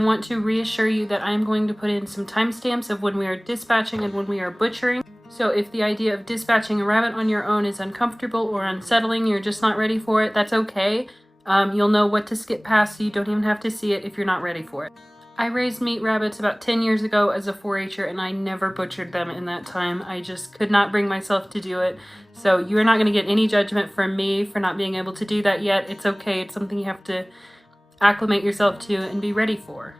I want to reassure you that I'm going to put in some timestamps of when we are dispatching and when we are butchering. So if the idea of dispatching a rabbit on your own is uncomfortable or unsettling, you're just not ready for it, that's okay. You'll know what to skip past, so you don't even have to see it if you're not ready for it. I raised meat rabbits about 10 years ago as a 4-H'er, and I never butchered them in that time. I just could not bring myself to do it. So you're not going to get any judgment from me for not being able to do that yet. It's okay. It's something you have to acclimate yourself to and be ready for.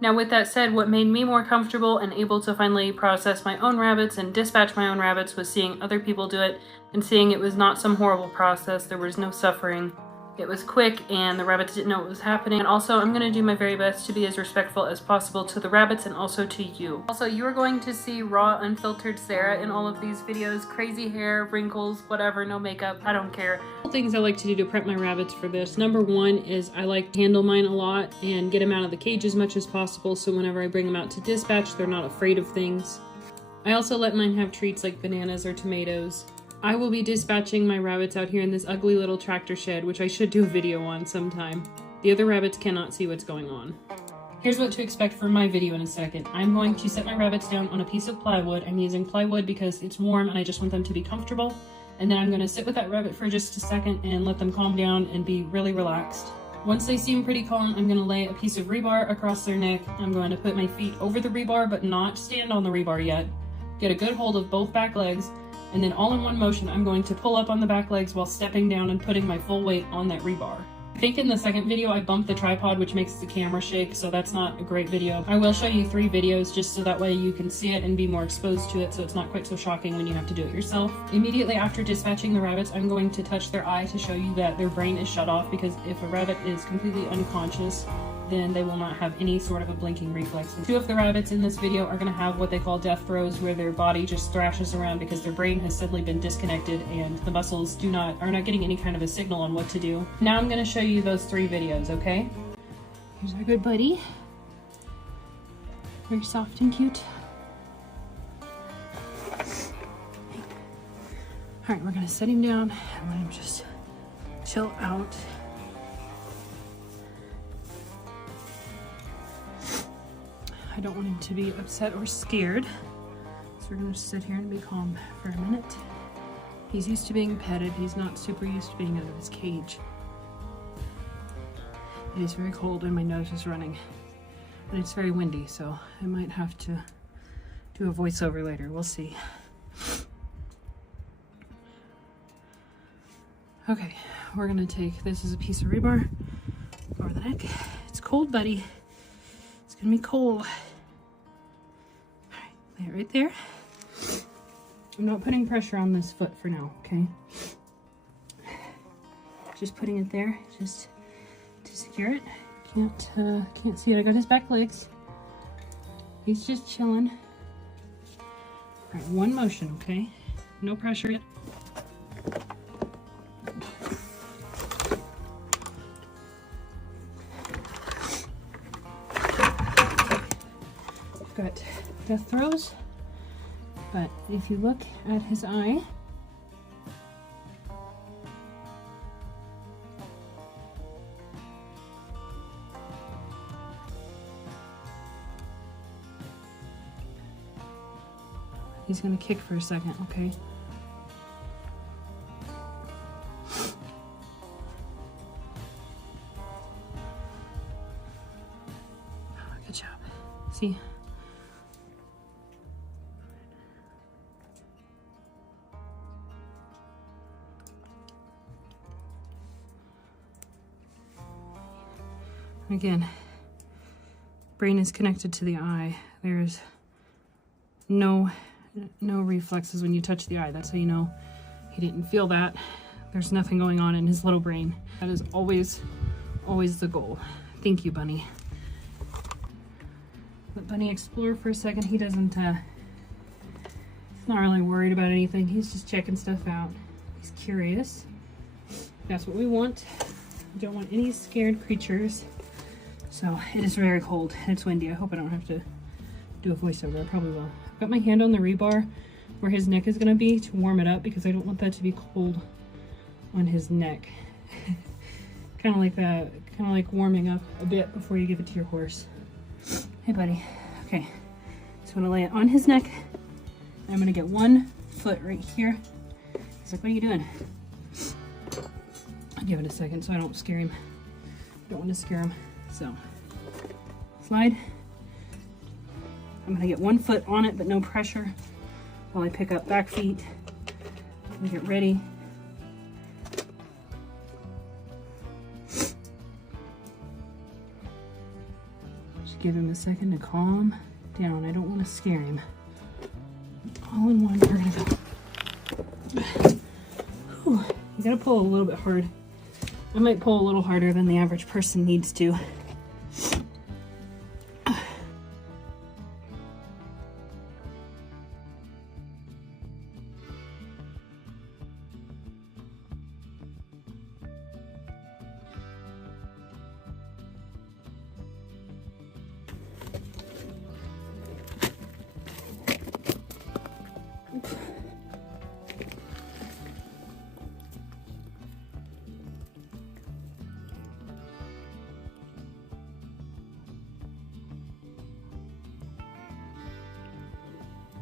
Now with that said, what made me more comfortable and able to finally process my own rabbits and dispatch my own rabbits was seeing other people do it and seeing it was not some horrible process. There was no suffering. It was quick and the rabbits didn't know what was happening. And also I'm going to do my very best to be as respectful as possible to the rabbits and also to you. Also, you are going to see raw, unfiltered Sarah in all of these videos. Crazy hair, wrinkles, whatever, no makeup, I don't care. Things I like to do to prep my rabbits for this. Number one is I like to handle mine a lot and get them out of the cage as much as possible, so whenever I bring them out to dispatch, they're not afraid of things. I also let mine have treats like bananas or tomatoes. I will be dispatching my rabbits out here in this ugly little tractor shed, which I should do a video on sometime. The other rabbits cannot see what's going on. Here's what to expect from my video in a second. I'm going to set my rabbits down on a piece of plywood. I'm using plywood because it's warm and I just want them to be comfortable. And then I'm going to sit with that rabbit for just a second and let them calm down and be really relaxed. Once they seem pretty calm, I'm going to lay a piece of rebar across their neck. I'm going to put my feet over the rebar, but not stand on the rebar yet. Get a good hold of both back legs. And then all in one motion, I'm going to pull up on the back legs while stepping down and putting my full weight on that rebar. I think in the second video I bumped the tripod, which makes the camera shake, so that's not a great video. I will show you 3 videos just so that way you can see it and be more exposed to it, so it's not quite so shocking when you have to do it yourself. Immediately after dispatching the rabbits, I'm going to touch their eye to show you that their brain is shut off, because if a rabbit is completely unconscious, then they will not have any sort of a blinking reflex. 2 of the rabbits in this video are going to have what they call death throes, where their body just thrashes around because their brain has suddenly been disconnected and the muscles are not getting any kind of a signal on what to do. Now I'm going to show you those 3 videos, okay? Here's our good buddy. Very soft and cute. Alright, we're going to set him down and let him just chill out. I don't want him to be upset or scared, so we're going to sit here and be calm for a minute. He's used to being petted. He's not super used to being out of his cage. It is very cold and my nose is running, and it's very windy, so I might have to do a voiceover later. We'll see. Okay, we're going to take, this is a piece of rebar over the neck. It's cold, buddy. It's going to be cold. Lay it right there. I'm not putting pressure on this foot for now, okay? Just putting it there, just to secure it. Can't see it. I got his back legs. He's just chilling. All right, one motion, okay? No pressure yet. We've got death throes, but if you look at his eye, he's gonna kick for a second, okay? Good job. See? Again, brain is connected to the eye. There's no reflexes when you touch the eye. That's how you know he didn't feel that. There's nothing going on in his little brain. That is always the goal. Thank you, Bunny. Let Bunny explore for a second. He doesn't, he's not really worried about anything. He's just checking stuff out. He's curious. That's what we want. We don't want any scared creatures. So it is very cold and it's windy. I hope I don't have to do a voiceover. I probably will. I've got my hand on the rebar where his neck is going to be to warm it up because I don't want that to be cold on his neck. kind of like that, kind of like warming up a bit before you give it to your horse. Hey, buddy. Okay, so I'm gonna lay it on his neck. I'm gonna get 1 foot right here. He's like, what are you doing? I'll give it a second so I don't scare him. I don't want to scare him. So, slide. I'm gonna get 1 foot on it, but no pressure while I pick up back feet and get ready. Give him a second to calm down. I don't want to scare him. All in one, we're gonna go. Whew. You gotta pull a little bit hard. I might pull a little harder than the average person needs to.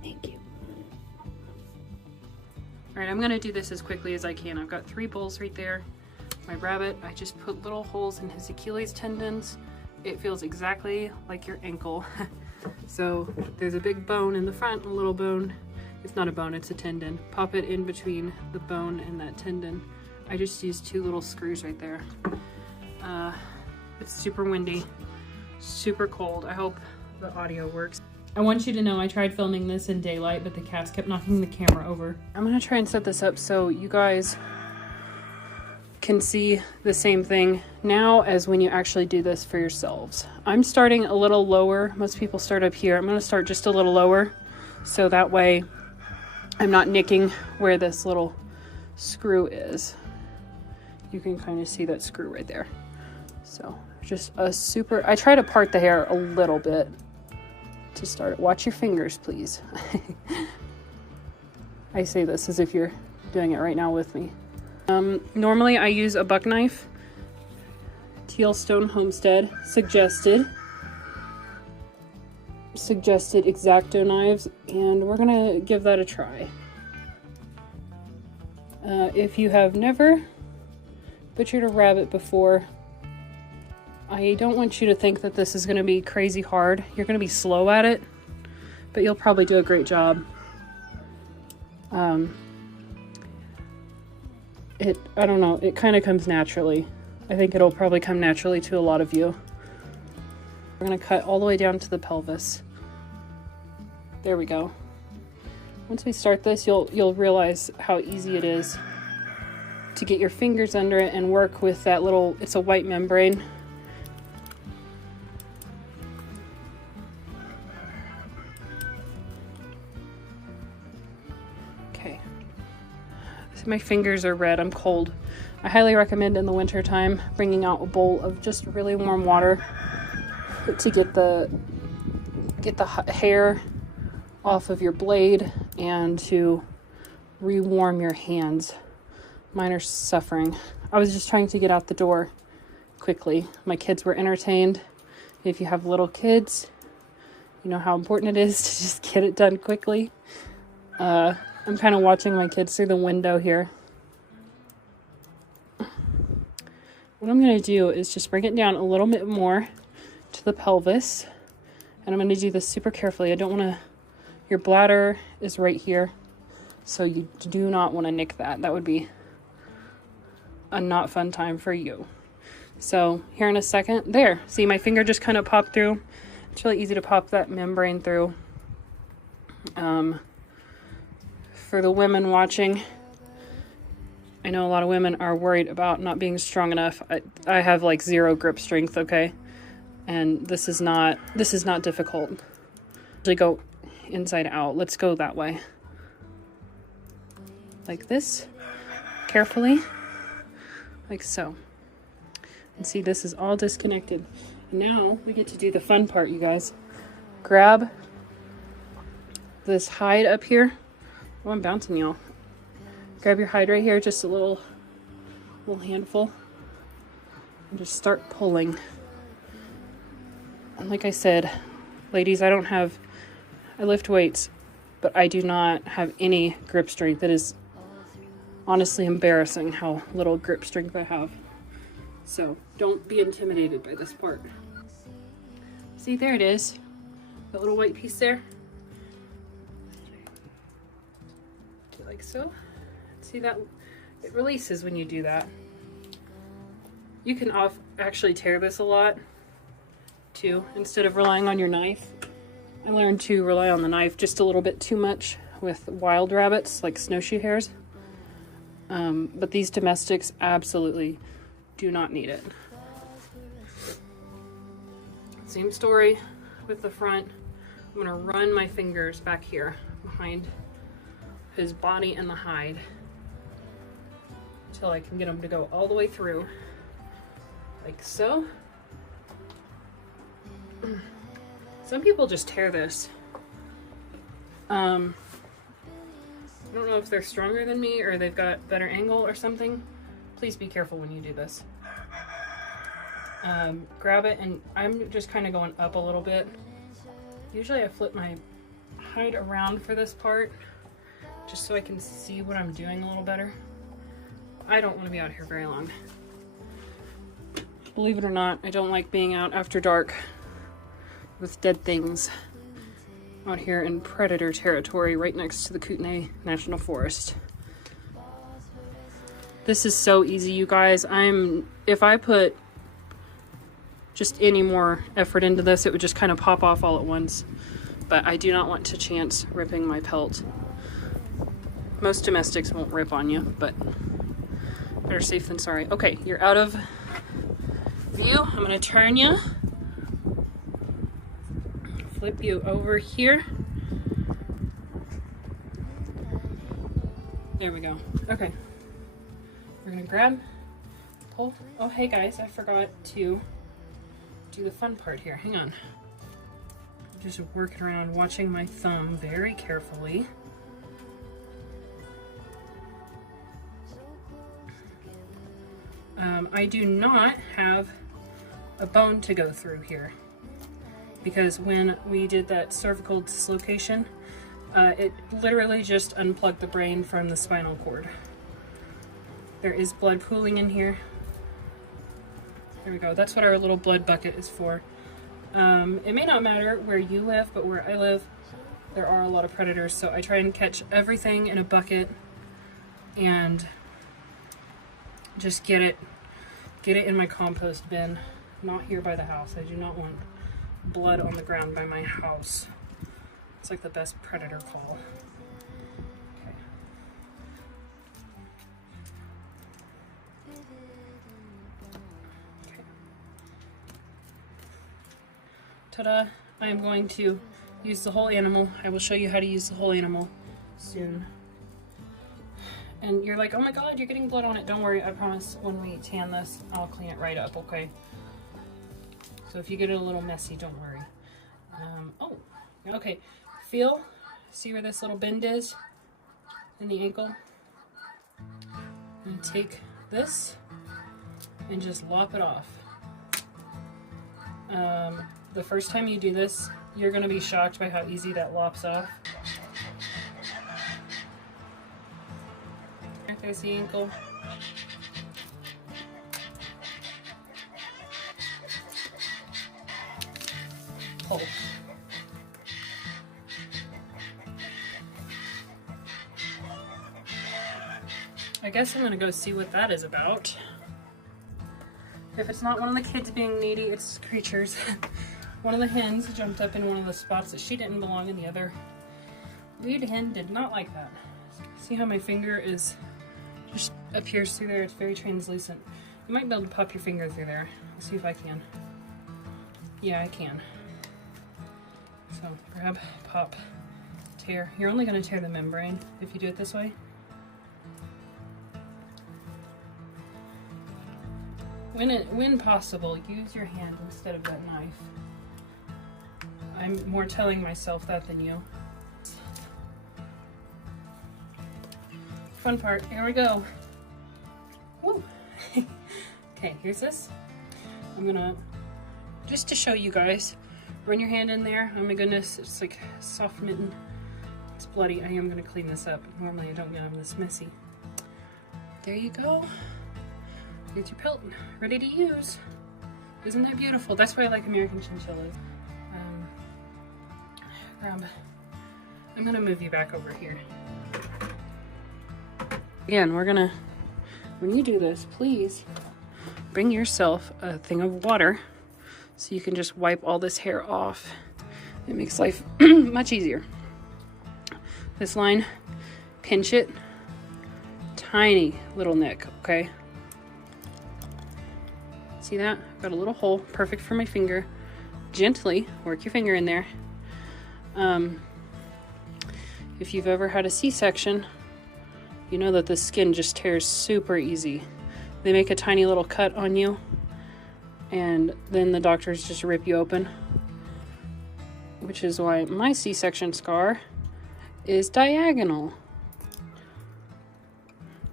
Thank you. All right, I'm gonna do this as quickly as I can. I've got 3 bowls right there. My rabbit, I just put little holes in his Achilles tendons. It feels exactly like your ankle. So there's a big bone in the front, a little bone. It's not a bone, it's a tendon. Pop it in between the bone and that tendon. I just used 2 little screws right there. It's super windy, super cold. I hope the audio works. I want you to know I tried filming this in daylight, but the cats kept knocking the camera over. I'm gonna try and set this up so you guys can see the same thing now as when you actually do this for yourselves. I'm starting a little lower. Most people start up here. I'm gonna start just a little lower so that way I'm not nicking where this little screw is. You can kind of see that screw right there. So just a super, I try to part the hair a little bit to start. Watch your fingers, please. I say this as if you're doing it right now with me. Normally I use a buck knife. Tealstone Homestead suggested X-Acto knives, and we're gonna give that a try. If you have never butchered a rabbit before, I don't want you to think that this is going to be crazy hard. You're going to be slow at it, but you'll probably do a great job. I don't know, it kind of comes naturally. I think it'll probably come naturally to a lot of you. We're going to cut all the way down to the pelvis. There we go. Once we start this, you'll realize how easy it is to get your fingers under it and work with that little, it's a white membrane. Okay. My fingers are red, I'm cold. I highly recommend in the winter time bringing out a bowl of just really warm water to get the hair off of your blade and to rewarm your hands. Mine are suffering. I was just trying to get out the door quickly. My kids were entertained. If you have little kids, you know how important it is to just get it done quickly. I'm kind of watching my kids through the window here. What I'm going to do is just bring it down a little bit more to the pelvis. And I'm going to do this super carefully. I don't want to, your bladder is right here. So you do not want to nick that. That would be a not fun time for you. So here in a second, there, see my finger just kind of popped through. It's really easy to pop that membrane through. For the women watching, I know a lot of women are worried about not being strong enough. I have like 0 grip strength, okay? And this is not difficult. Usually go inside out. Let's go that way. Like this, carefully, like so. And see, this is all disconnected. Now we get to do the fun part, you guys. Grab this hide up here. Oh, I'm bouncing y'all. Grab your hide right here, just a little handful, and just start pulling. And like I said, ladies, I lift weights, but I do not have any grip strength. It is honestly embarrassing how little grip strength I have. So don't be intimidated by this part. See, there it is. That little white piece there. Like so. See that? It releases when you do that. You can actually tear this a lot too, instead of relying on your knife. I learned to rely on the knife just a little bit too much with wild rabbits, like snowshoe hares. But these domestics absolutely do not need it. Same story with the front. I'm gonna run my fingers back here behind his body and the hide until I can get him to go all the way through, like so. Some people just tear this. I don't know if they're stronger than me or they've got better angle or something. Please be careful when you do this. Grab it, and I'm just kind of going up a little bit. Usually I flip my hide around for this part just so I can see what I'm doing a little better. I don't want to be out here very long. Believe it or not, I don't like being out after dark with dead things out here in predator territory right next to the Kootenai National Forest. This is so easy, you guys. If I put just any more effort into this, it would just kind of pop off all at once. But I do not want to chance ripping my pelt. Most domestics won't rip on you, but better safe than sorry. Okay, you're out of view. I'm gonna turn you. Flip you over here. There we go. Okay. We're gonna grab, pull. Oh, hey guys, I forgot to do the fun part here. Hang on. I'm just working around, watching my thumb very carefully. I do not have a bone to go through here, because when we did that cervical dislocation, it literally just unplugged the brain from the spinal cord. There is blood pooling in here. There we go. That's what our little blood bucket is for. It may not matter where you live, but where I live, there are a lot of predators, so I try and catch everything in a bucket and just get it in my compost bin, not here by the house. I do not want blood on the ground by my house. It's like the best predator call. Okay. Okay. Ta-da! I am going to use the whole animal. I will show you how to use the whole animal soon. And you're like, oh my god, you're getting blood on it. Don't worry, I promise when we tan this, I'll clean it right up, okay? So if you get it a little messy, don't worry. Oh, okay. See where this little bend is in the ankle? And take this and just lop it off. The first time you do this, you're gonna be shocked by how easy that lops off. There's the ankle. Pull. I guess I'm gonna go see what that is about. If it's not one of the kids being needy, it's creatures. One of the hens jumped up in one of the spots that she didn't belong in. The other lead hen did not like that. See how my finger is just appears through there? It's very translucent. You might be able to pop your finger through there. Let's see if I can. Yeah, I can. So grab, pop, tear. You're only going to tear the membrane if you do it this way. When possible, use your hand instead of that knife. I'm more telling myself that than you. Fun part, here we go. Woo. Okay, here's this. I'm gonna, just to show you guys, Run your hand in there. Oh my goodness, it's like soft mitten. It's bloody. I am gonna clean this up. Normally I don't get them this messy. There you go. Here's your pelt, ready to use. Isn't that beautiful? That's why I like American Chinchillas. I'm gonna move you back over here. Again, when you do this, please bring yourself a thing of water so you can just wipe all this hair off. It makes life much easier. This line, pinch it, tiny little nick, okay? See that? Got a little hole, perfect for my finger. Gently work your finger in there. If you've ever had a C-section, you know that the skin just tears super easy. They make a tiny little cut on you, and then the doctors just rip you open, which is why my C-section scar is diagonal.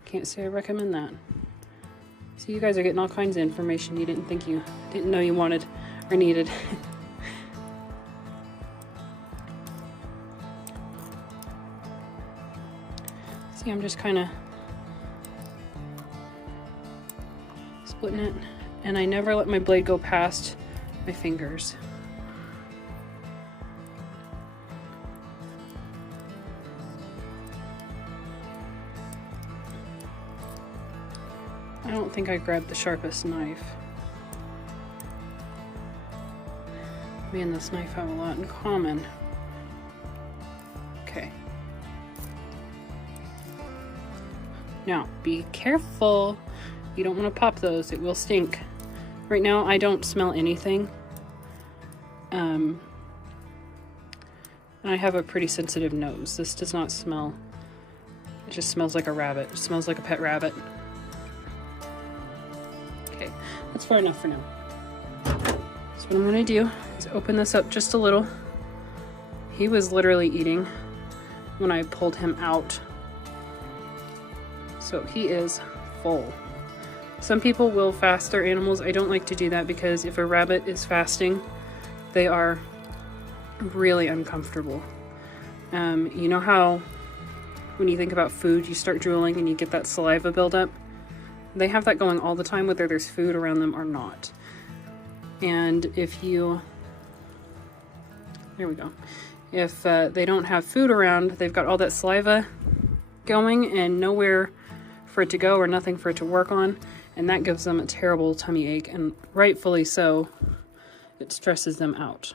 Can't say I recommend that. So you guys are getting all kinds of information you didn't know you wanted or needed. See, I'm just kind of splitting it, and I never let my blade go past my fingers. I don't think I grabbed the sharpest knife. Me and this knife have a lot in common. Okay. Now, be careful. You don't want to pop those, it will stink. Right now, I don't smell anything. And I have a pretty sensitive nose. This does not smell, it just smells like a rabbit. It smells like a pet rabbit. Okay, that's far enough for now. So what I'm gonna do is open this up just a little. He was literally eating when I pulled him out. So he is full. Some people will fast their animals. I don't like to do that because if a rabbit is fasting, they are really uncomfortable. You know how when you think about food, you start drooling and you get that saliva buildup? They have that going all the time, whether there's food around them or not. And if you, there we go. If they don't have food around, they've got all that saliva going and nowhere for it to go or nothing for it to work on, and that gives them a terrible tummy ache, and rightfully so. It stresses them out.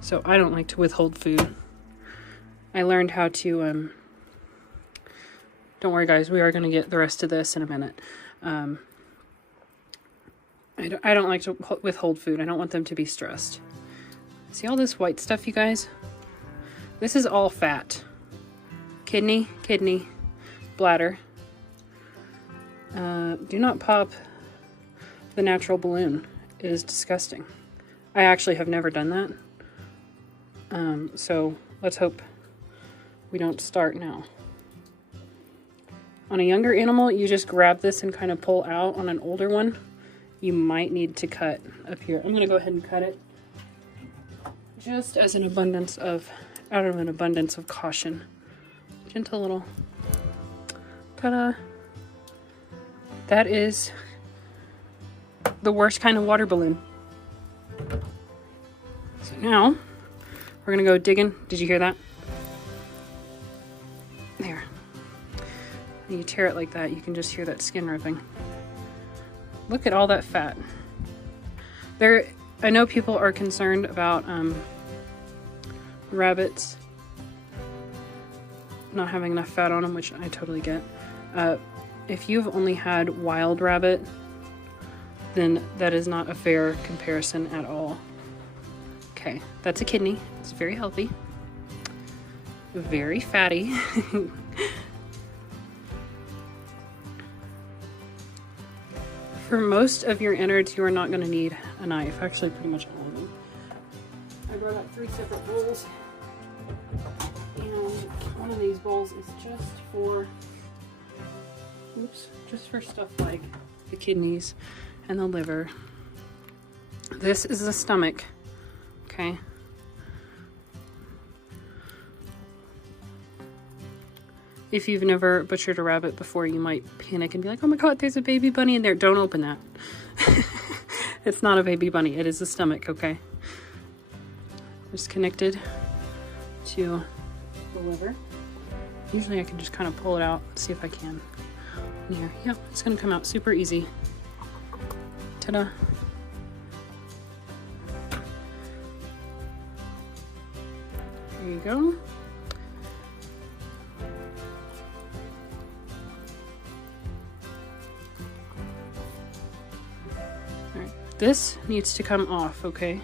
So I don't like to withhold food. I learned how to, don't worry guys, we are going to get the rest of this in a minute. I don't like to withhold food. I don't want them to be stressed. See all this white stuff, you guys? This is all fat. Kidney, bladder. Do not pop the natural balloon. It is disgusting. I actually have never done that. So let's hope we don't start now. On a younger animal, you just grab this and kind of pull out. On an older one, you might need to cut up here. I'm gonna go ahead and cut it just as out of an abundance of caution. Gentle little, ta-da. That is the worst kind of water balloon. So now, we're gonna go digging. Did you hear that? There. When you tear it like that, you can just hear that skin ripping. Look at all that fat. I know people are concerned about rabbits not having enough fat on them, which I totally get. If you've only had wild rabbit, then that is not a fair comparison at all. Okay, that's a kidney. It's very healthy. Very fatty. For most of your innards, you are not going to need a knife. Actually, pretty much all of them. I brought out 3 separate bowls. And one of these bowls is just for stuff like the kidneys and the liver. This is the stomach okay? If you've never butchered a rabbit before, you might panic and be like, oh my god, there's a baby bunny in there. Don't open that. It's not a baby bunny, it is the stomach, okay? Just connected to the liver. Usually I can just kind of pull it out, see if I can. Here, yep, it's gonna come out super easy. Ta-da. There you go. All right, this needs to come off, okay?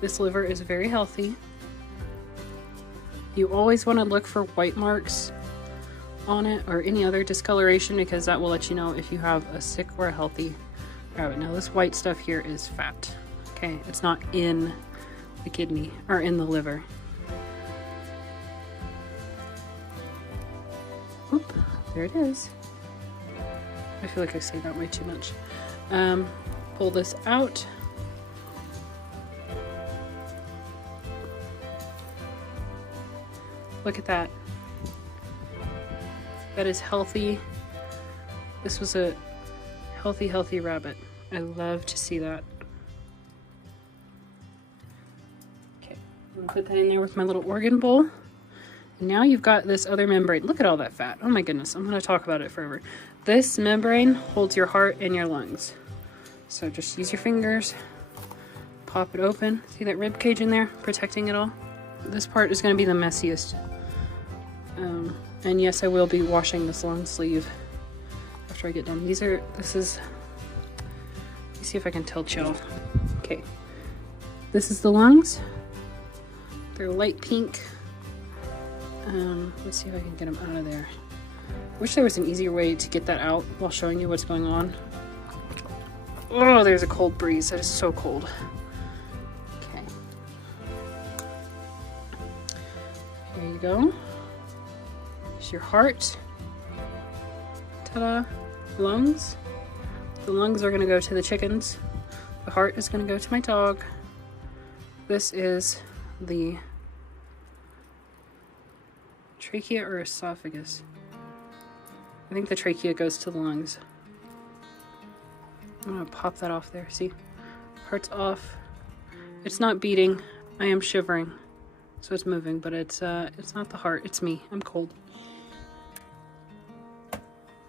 This liver is very healthy. You always want to look for white marks on it or any other discoloration because that will let you know if you have a sick or a healthy rabbit. Now this white stuff here is fat. Okay, it's not in the kidney or in the liver. Oop, there it is. I feel like I say that way too much. Pull this out. Look at that. That is healthy. This was a healthy rabbit. I love to see that. Okay, I'm gonna put that in there with my little organ bowl. And now you've got this other membrane. Look at all that fat. Oh my goodness, I'm gonna talk about it forever. This membrane holds your heart and your lungs. So just use your fingers, pop it open. See that rib cage in there, protecting it all? This part is gonna be the messiest. And yes, I will be washing this long sleeve after I get done. Let me see if I can tilt you off. Okay, this is the lungs. They're light pink. Let's see if I can get them out of there. Wish there was an easier way to get that out while showing you what's going on. Oh, there's a cold breeze. That is so cold. Okay. Here you go. Here's your heart. Ta-da. Lungs. The lungs are going to go to the chickens. The heart is going to go to my dog. This is the trachea or esophagus. I think the trachea goes to the lungs. I'm going to pop that off there. See? Heart's off. It's not beating. I am shivering. So it's moving, but it's not the heart. It's me. I'm cold.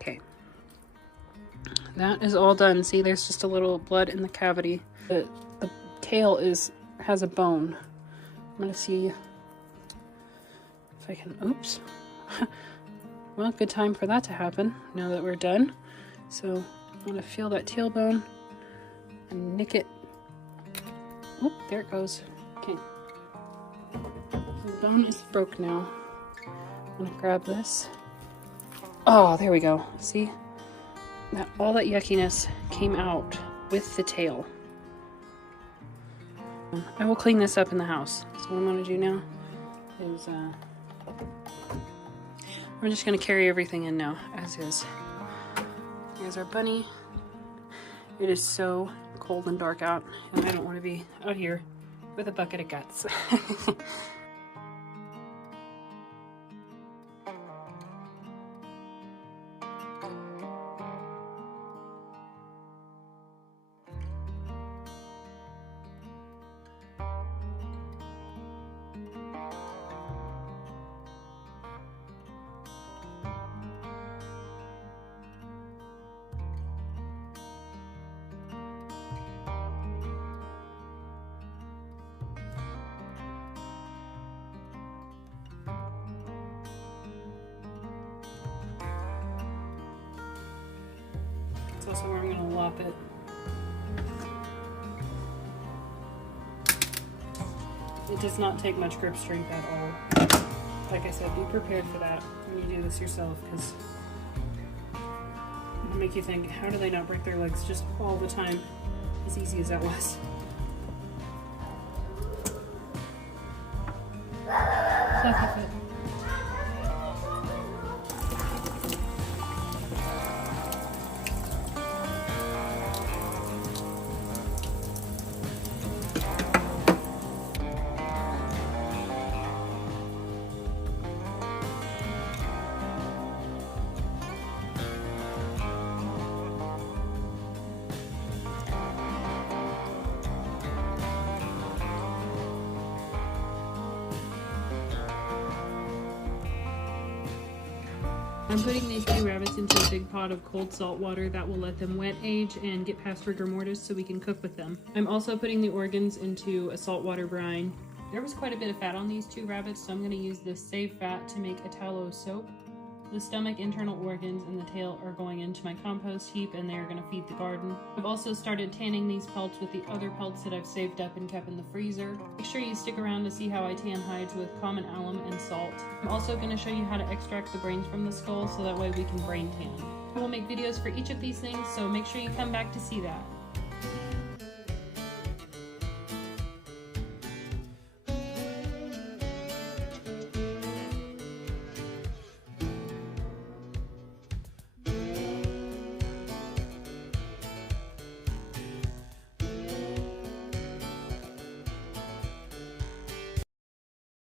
Okay. That is all done. See, there's just a little blood in the cavity. The tail has a bone. I'm gonna see if I can, oops. Well, good time for that to happen now that we're done. So I'm gonna feel that tailbone and nick it. Oh, there it goes. Okay. The bone is broke now. I'm gonna grab this. Oh, there we go. See? All that yuckiness came out with the tail. I will clean this up in the house. So what I'm gonna do now is we're just gonna carry everything in now as is. Here's our bunny. It is so cold and dark out, and I don't want to be out here with a bucket of guts. It's also where I'm going to lop it. It does not take much grip strength at all. Like I said, be prepared for that when you do this yourself, because it'll make you think, how do they not break their legs just all the time, as easy as that was. I'm putting these 2 rabbits into a big pot of cold salt water that will let them wet age and get past rigor mortis so we can cook with them. I'm also putting the organs into a saltwater brine. There was quite a bit of fat on these 2 rabbits, so I'm going to use this save fat to make a tallow soap. The stomach, internal organs, and the tail are going into my compost heap, and they are going to feed the garden. I've also started tanning these pelts with the other pelts that I've saved up and kept in the freezer. Make sure you stick around to see how I tan hides with common alum and salt. I'm also going to show you how to extract the brains from the skull so that way we can brain tan. I will make videos for each of these things, so make sure you come back to see that.